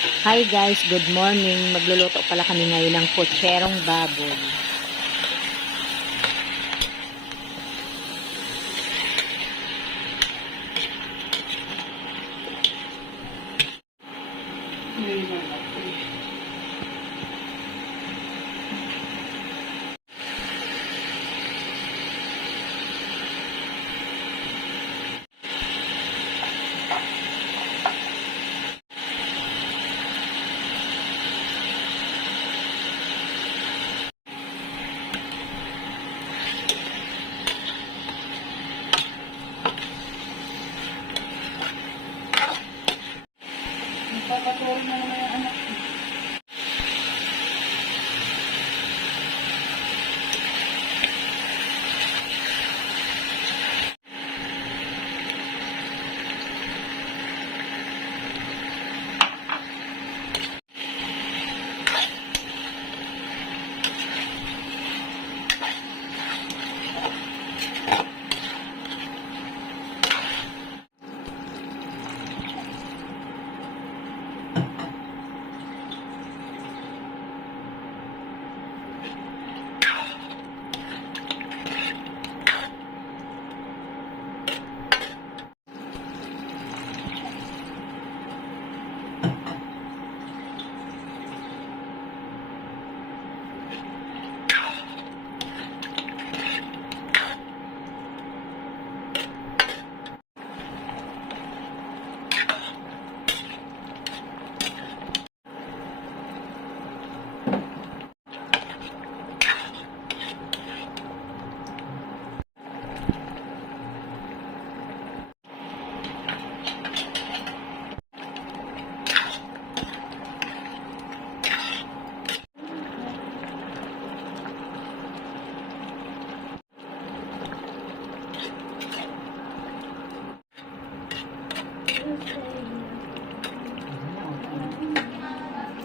Hi guys, good morning. Magluluto pala kami ngayon ng putserong baboy. Nagpapaturo na naman yung anak ko.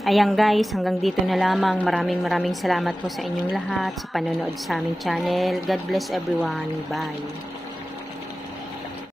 Ayan guys, hanggang dito na lamang. Maraming salamat po sa inyong lahat sa panonood sa aming channel. God bless everyone. Bye.